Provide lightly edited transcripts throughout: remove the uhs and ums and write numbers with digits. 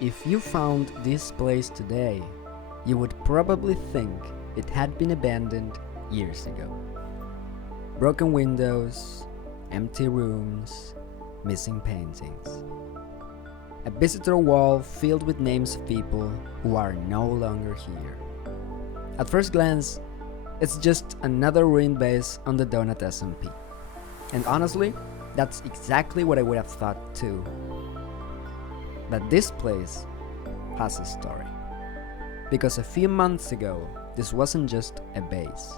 If you found this place today, you would probably think it had been abandoned years ago. Broken windows, empty rooms, missing paintings. A visitor wall filled with names of people who are no longer here. At first glance, it's just another ruined base on the Donut SMP. And honestly, that's exactly what I would have thought too. But this place has a story. Because a few months ago, this wasn't just a base.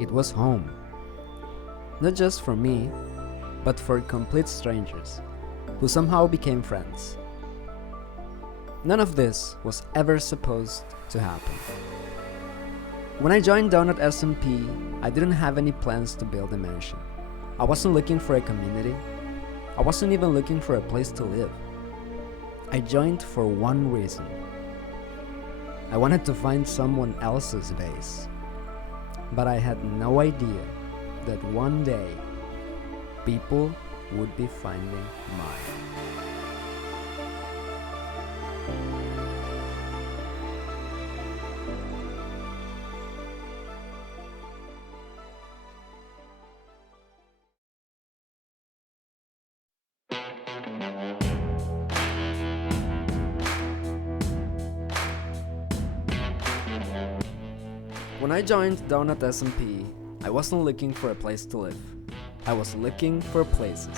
It was home. Not just for me, but for complete strangers, who somehow became friends. None of this was ever supposed to happen. When I joined Donut SMP, I didn't have any plans to build a mansion. I wasn't looking for a community. I wasn't even looking for a place to live. I joined for one reason. I wanted to find someone else's base. But I had no idea that one day, people would be finding mine. When I joined Donut SMP, I wasn't looking for a place to live. I was looking for places.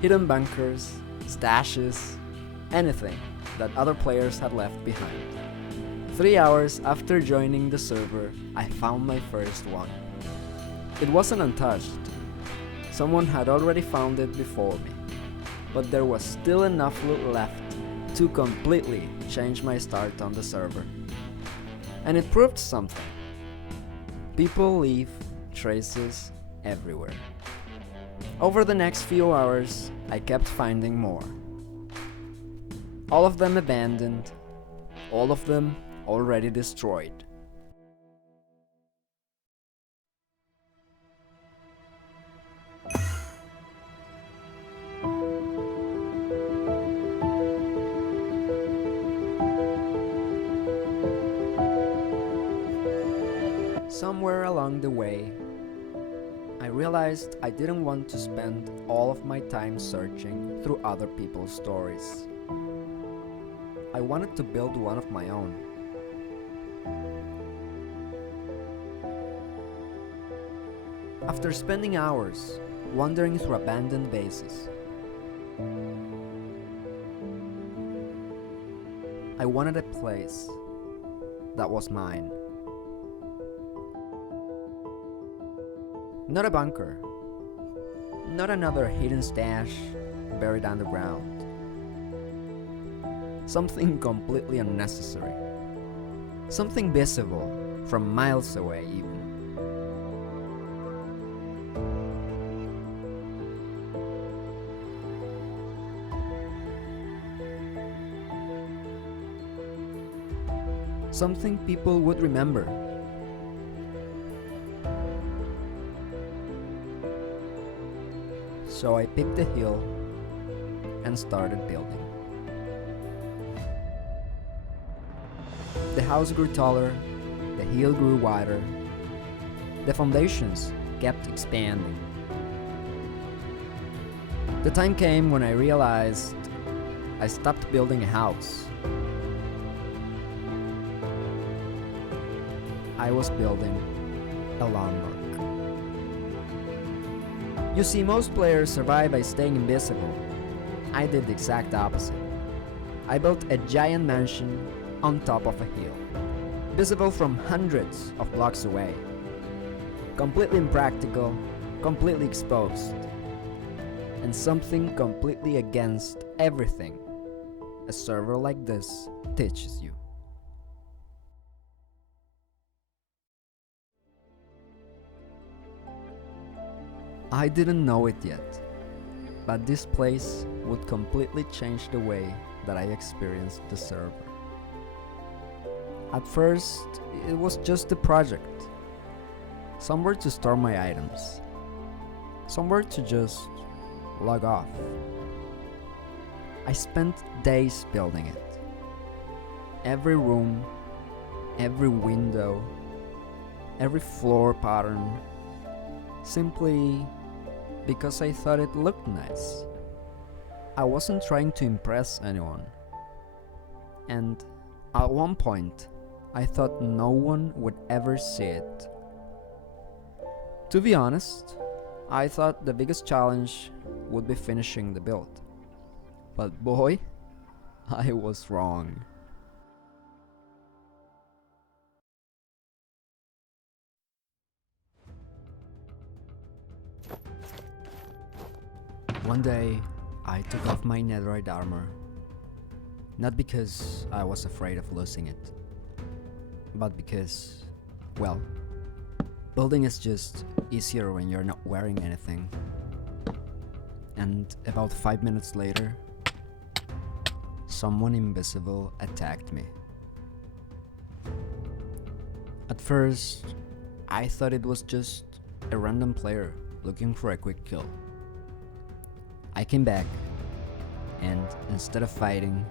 Hidden bunkers, stashes, anything that other players had left behind. 3 hours after joining the server, I found my first one. It wasn't untouched. Someone had already found it before me. But there was still enough loot left to completely change my start on the server. And it proved something. People leave traces everywhere. Over the next few hours, I kept finding more. All of them abandoned, all of them already destroyed. Somewhere along the way, I realized I didn't want to spend all of my time searching through other people's stories. I wanted to build one of my own. After spending hours wandering through abandoned bases, I wanted a place that was mine. Not a bunker, not another hidden stash buried underground. Something completely unnecessary. Something visible from miles away even. Something people would remember. So I picked a hill and started building. The house grew taller, the hill grew wider, the foundations kept expanding. The time came when I realized I stopped building a house. I was building a landmark. You see, most players survive by staying invisible. I did the exact opposite. I built a giant mansion on top of a hill, visible from hundreds of blocks away. Completely impractical, completely exposed, and something completely against everything a server like this teaches you. I didn't know it yet, but this place would completely change the way that I experienced the server. At first, it was just a project. Somewhere to store my items. Somewhere to just log off. I spent days building it. Every room, every window, every floor pattern, simply because I thought it looked nice. I wasn't trying to impress anyone. And at one point, I thought no one would ever see it. To be honest, I thought the biggest challenge would be finishing the build. But boy, I was wrong. One day, I took off my netherite armor. Not because I was afraid of losing it, but because, well, building is just easier when you're not wearing anything. And about 5 minutes later, someone invisible attacked me. At first, I thought it was just a random player looking for a quick kill. I came back, and instead of fighting,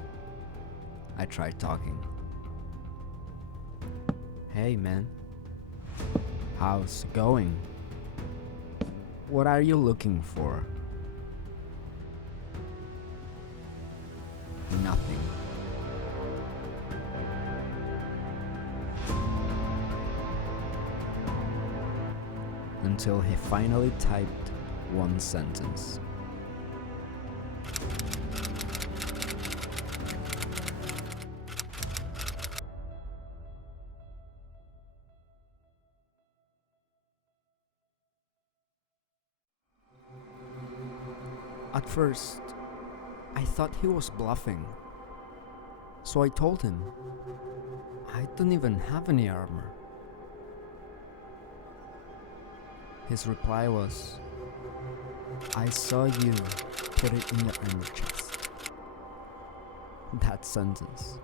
I tried talking. Hey man, how's it going? What are you looking for? Nothing. Until he finally typed one sentence. At first, I thought he was bluffing. So I told him, I don't even have any armor. His reply was, I saw you put it in your armor chest. That sentence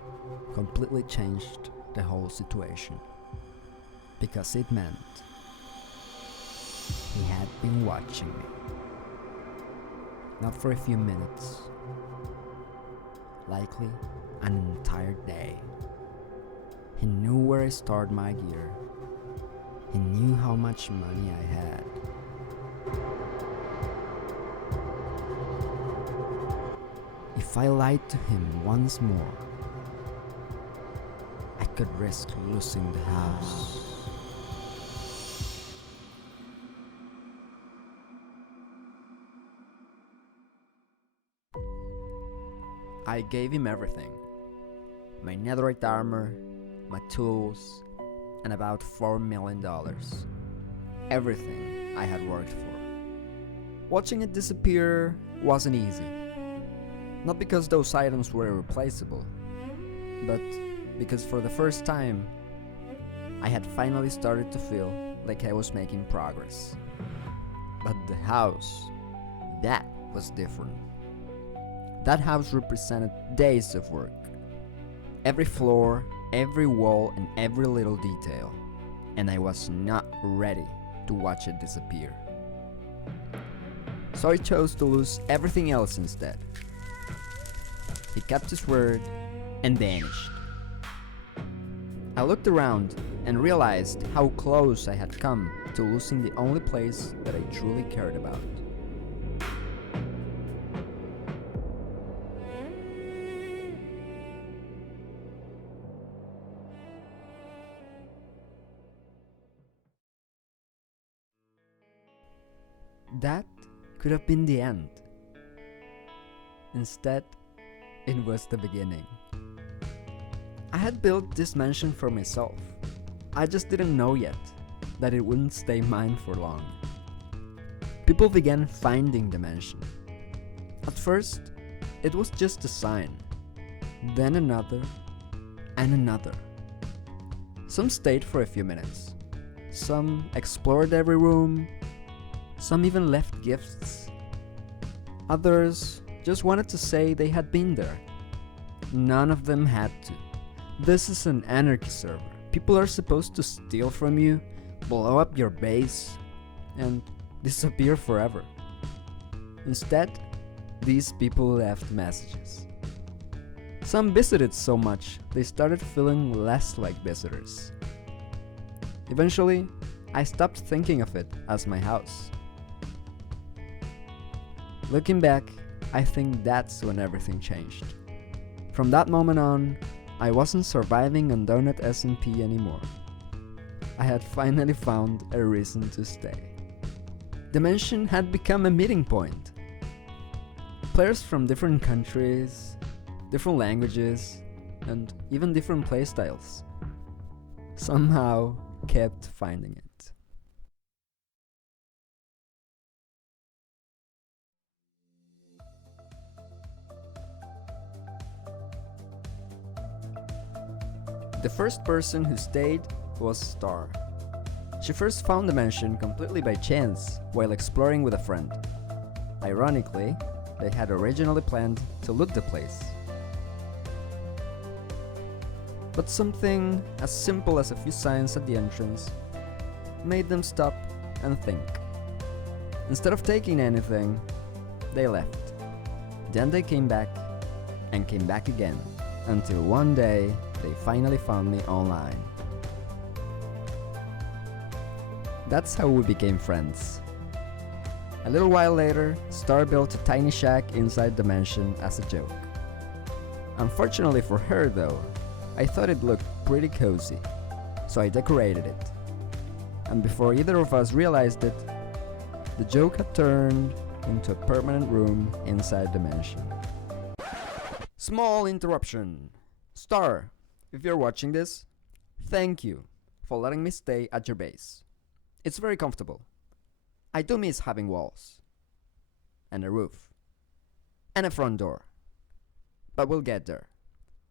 completely changed the whole situation, because it meant he had been watching me. Not for a few minutes, likely an entire day. He knew where I stored my gear. He knew how much money I had. If I lied to him once more, I could risk losing the house. I gave him everything. My netherite armor, my tools, and about $4 million. Everything I had worked for. Watching it disappear wasn't easy. Not because those items were irreplaceable, but because for the first time, I had finally started to feel like I was making progress. But the house, that was different. That house represented days of work. Every floor, every wall, and every little detail. And I was not ready to watch it disappear. So I chose to lose everything else instead. He kept his word and vanished. I looked around and realized how close I had come to losing the only place that I truly cared about. That could have been the end. Instead, it was the beginning. I had built this mansion for myself. I just didn't know yet that it wouldn't stay mine for long. People began finding the mansion. At first, it was just a sign. Then another, and another. Some stayed for a few minutes. Some explored every room. Some even left gifts. Others just wanted to say they had been there. None of them had to. This is an anarchy server. People are supposed to steal from you, blow up your base, and disappear forever. Instead, these people left messages. Some visited so much they started feeling less like visitors. Eventually, I stopped thinking of it as my house. Looking back, I think that's when everything changed. From that moment on, I wasn't surviving on Donut SMP anymore. I had finally found a reason to stay. The mansion had become a meeting point. Players from different countries, different languages, and even different playstyles somehow kept finding it. The first person who stayed was Star. She first found the mansion completely by chance while exploring with a friend. Ironically, they had originally planned to loot the place. But something as simple as a few signs at the entrance made them stop and think. Instead of taking anything, they left. Then they came back and came back again, until one day they finally found me online. That's how we became friends. A little while later, Star built a tiny shack inside the mansion as a joke. Unfortunately for her though, I thought it looked pretty cozy, so I decorated it. And before either of us realized it, the joke had turned into a permanent room inside the mansion. Small interruption. Star, if you're watching this, thank you for letting me stay at your base. It's very comfortable. I do miss having walls, and a roof, and a front door. But we'll get there,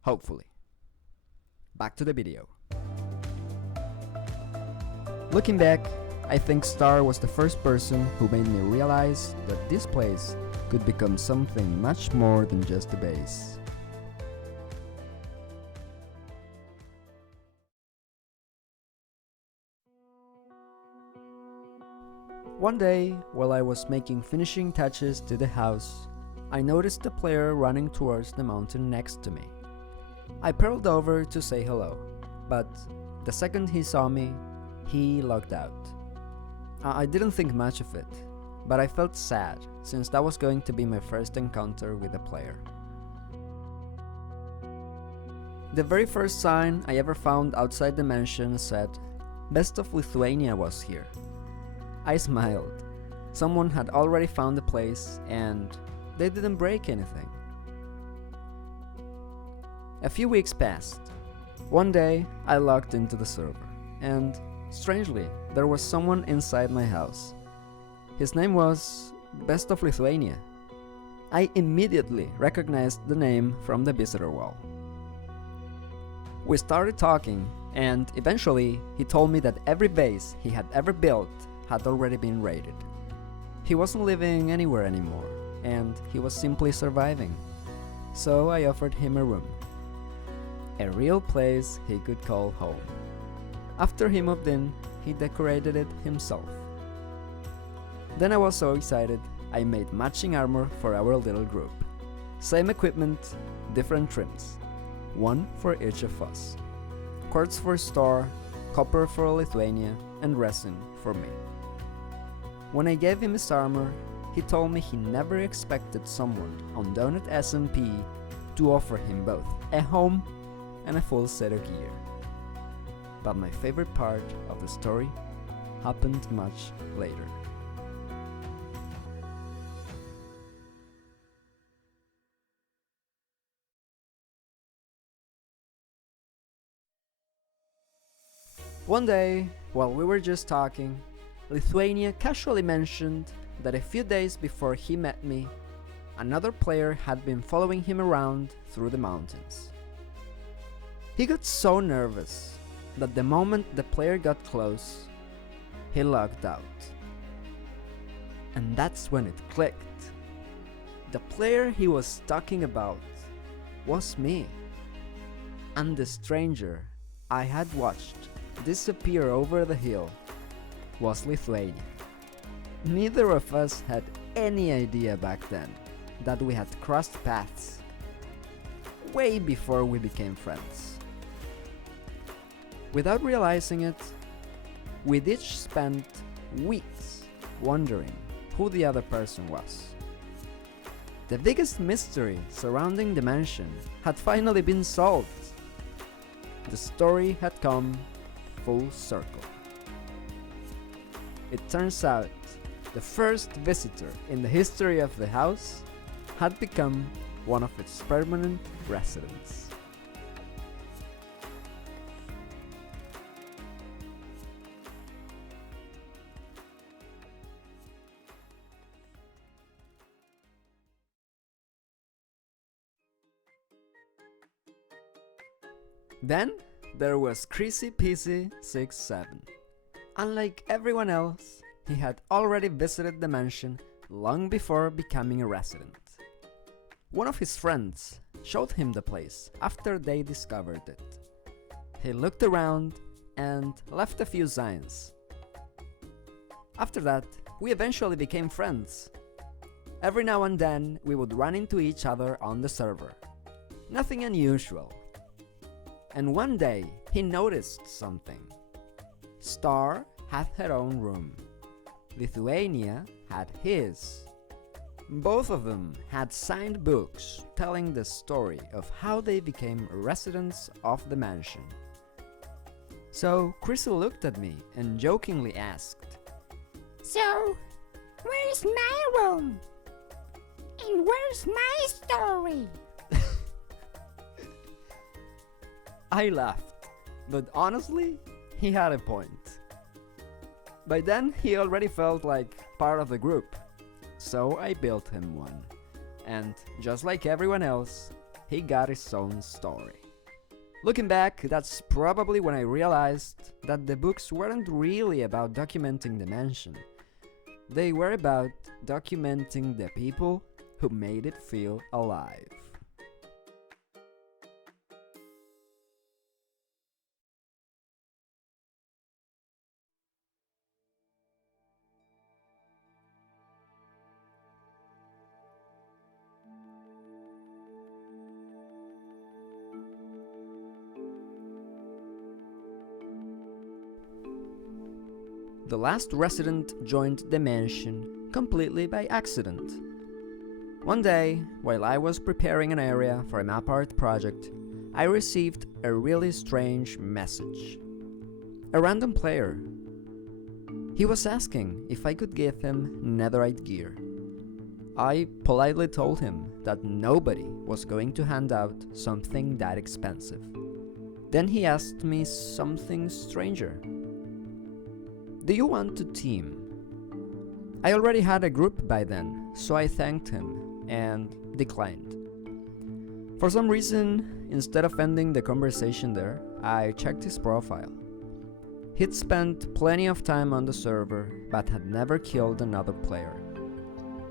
hopefully. Back to the video. Looking back, I think Star was the first person who made me realize that this place could become something much more than just a base. One day, while I was making finishing touches to the house, I noticed a player running towards the mountain next to me. I peered over to say hello, but the second he saw me, he logged out. I didn't think much of it, but I felt sad since that was going to be my first encounter with a player. The very first sign I ever found outside the mansion said, "Best of Lithuania was here." I smiled. Someone had already found the place and they didn't break anything. A few weeks passed. One day, I logged into the server and, strangely, there was someone inside my house. His name was Best of Lithuania. I immediately recognized the name from the visitor wall. We started talking and eventually he told me that every base he had ever built had already been raided. He wasn't living anywhere anymore, and he was simply surviving. So I offered him a room. A real place he could call home. After he moved in, he decorated it himself. Then I was so excited, I made matching armor for our little group. Same equipment, different trims. One for each of us. Quartz for Star, copper for Lithuania, and resin for me. When I gave him his armor, he told me he never expected someone on Donut SMP to offer him both a home and a full set of gear. But my favorite part of the story happened much later. One day, while we were just talking, Lithuania casually mentioned that a few days before he met me, another player had been following him around through the mountains. He got so nervous that the moment the player got close, he logged out. And that's when it clicked. The player he was talking about was me. And the stranger I had watched disappear over the hill was Lithuania. Neither of us had any idea back then, that we had crossed paths way before we became friends. Without realizing it, we'd each spent weeks wondering who the other person was. The biggest mystery surrounding the mansion had finally been solved. The story had come full circle. It turns out the first visitor in the history of the house had become one of its permanent residents. Then there was Chrissy Peasy 6'7". Unlike everyone else, he had already visited the mansion long before becoming a resident. One of his friends showed him the place after they discovered it. He looked around and left a few signs. After that, we eventually became friends. Every now and then, we would run into each other on the server. Nothing unusual. And one day, he noticed something. Star had her own room. Lithuania had his. Both of them had signed books telling the story of how they became residents of the mansion. So Chrissy looked at me and jokingly asked, "So, where's my room? And where's my story?" I laughed, but honestly, he had a point. By then, he already felt like part of the group, so I built him one. And just like everyone else, he got his own story. Looking back, that's probably when I realized that the books weren't really about documenting the mansion. They were about documenting the people who made it feel alive. The last resident joined the mansion completely by accident. One day, while I was preparing an area for a map art project, I received a really strange message. A random player. He was asking if I could give him netherite gear. I politely told him that nobody was going to hand out something that expensive. Then he asked me something stranger. "Do you want to team?" I already had a group by then, so I thanked him and declined. For some reason, instead of ending the conversation there, I checked his profile. He'd spent plenty of time on the server, but had never killed another player.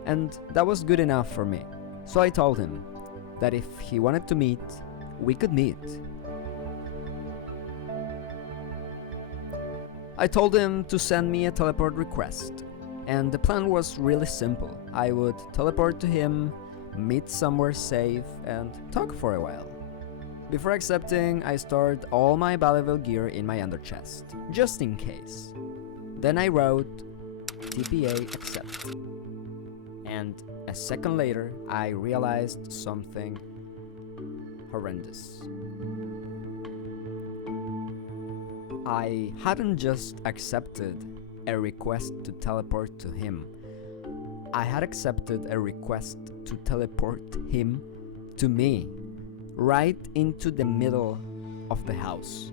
And that was good enough for me, so I told him that if he wanted to meet, we could meet. I told him to send me a teleport request, and the plan was really simple. I would teleport to him, meet somewhere safe, and talk for a while. Before accepting, I stored all my valuable gear in my under chest, just in case. Then I wrote TPA accept. And a second later, I realized something horrendous. I hadn't just accepted a request to teleport to him. I had accepted a request to teleport him to me, right into the middle of the house.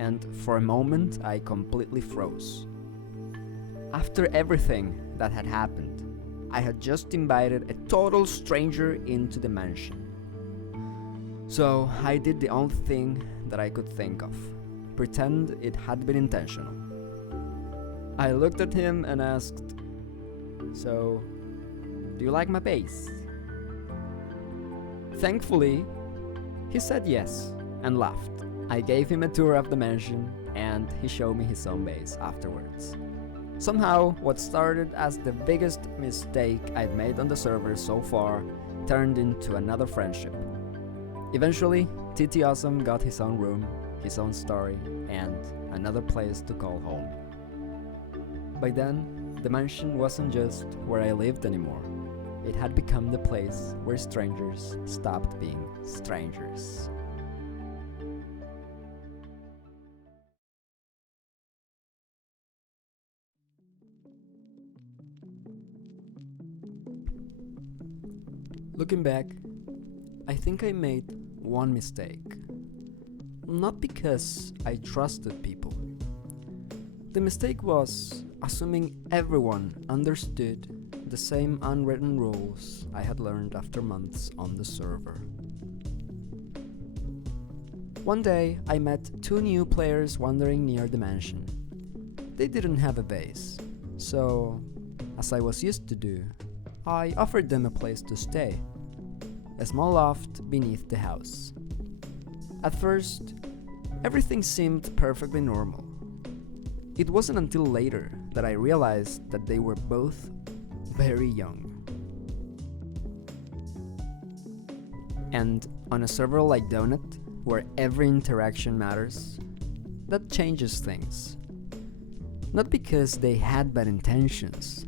And for a moment, I completely froze. After everything that had happened, I had just invited a total stranger into the mansion. So I did the only thing that I could think of. Pretend it had been intentional. I looked at him and asked, "So, do you like my base?" Thankfully, he said yes and laughed. I gave him a tour of the mansion and he showed me his own base afterwards. Somehow, what started as the biggest mistake I'd made on the server so far turned into another friendship. Eventually, TT Awesome got his own room, his own story, and another place to call home. By then, the mansion wasn't just where I lived anymore. It had become the place where strangers stopped being strangers. Looking back, I think I made one mistake. Not because I trusted people. The mistake was assuming everyone understood the same unwritten rules I had learned after months on the server. One day, I met two new players wandering near the mansion. They didn't have a base, so, as I was used to do, I offered them a place to stay, a small loft beneath the house. At first, everything seemed perfectly normal. It wasn't until later that I realized that they were both very young. And on a server like Donut, where every interaction matters, that changes things. Not because they had bad intentions,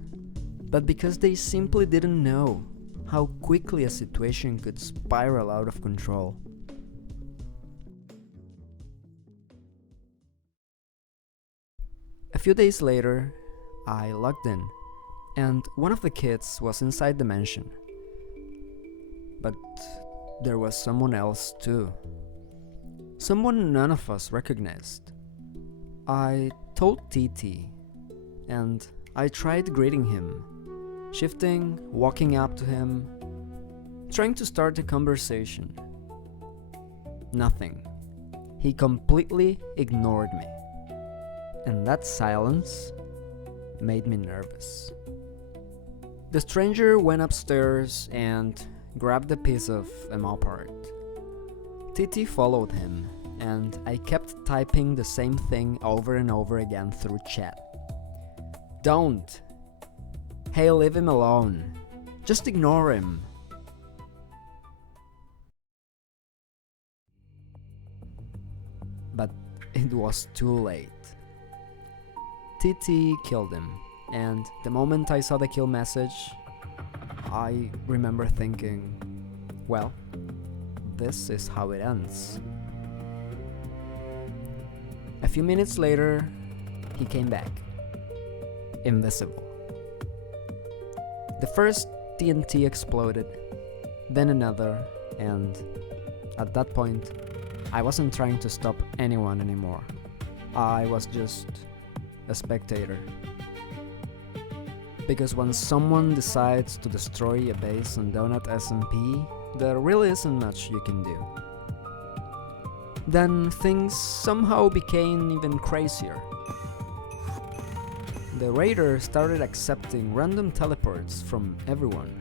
but because they simply didn't know how quickly a situation could spiral out of control. A few days later, I logged in, and one of the kids was inside the mansion. But there was someone else too. Someone none of us recognized. I told TT, and I tried greeting him, shifting, walking up to him, trying to start a conversation. Nothing. He completely ignored me. And that silence made me nervous. The stranger went upstairs and grabbed a piece of a mop art. TT followed him, and I kept typing the same thing over and over again through chat. Don't! Hey, leave him alone. Just ignore him. But it was too late. TT killed him, and the moment I saw the kill message, I remember thinking, well, this is how it ends. A few minutes later, he came back. Invisible. The first TNT exploded, then another, and at that point, I wasn't trying to stop anyone anymore. I was just a spectator. Because when someone decides to destroy a base on Donut SMP, there really isn't much you can do. Then things somehow became even crazier. The raider started accepting random teleports from everyone.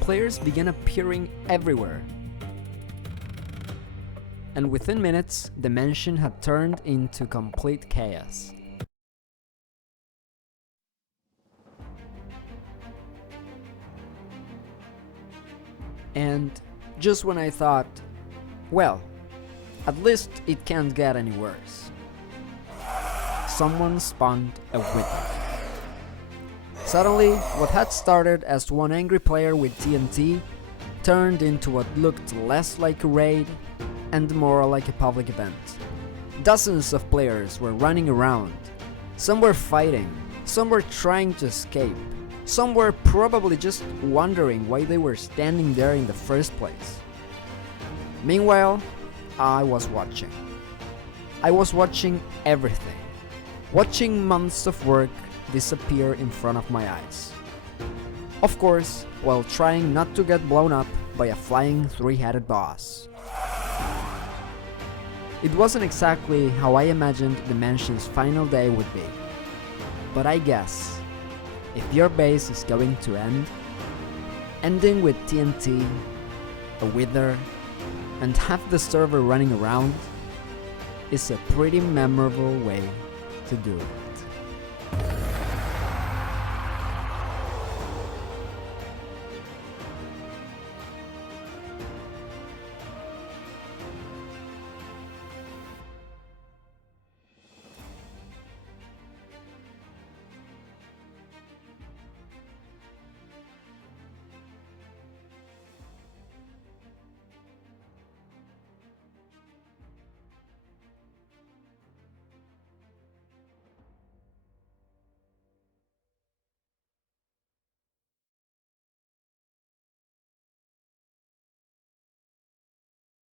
Players began appearing everywhere. And within minutes, the mansion had turned into complete chaos. And just when I thought, well, at least it can't get any worse, someone spawned a wither. Suddenly, what had started as one angry player with TNT turned into what looked less like a raid and more like a public event. Dozens of players were running around. Some were fighting, some were trying to escape, some were probably just wondering why they were standing there in the first place. Meanwhile, I was watching. I was watching everything. Watching months of work disappear in front of my eyes. Of course, while trying not to get blown up by a flying three-headed boss. It wasn't exactly how I imagined the mansion's final day would be. But I guess, if your base is going to end, ending with TNT, a wither, and half the server running around is a pretty memorable way to do it.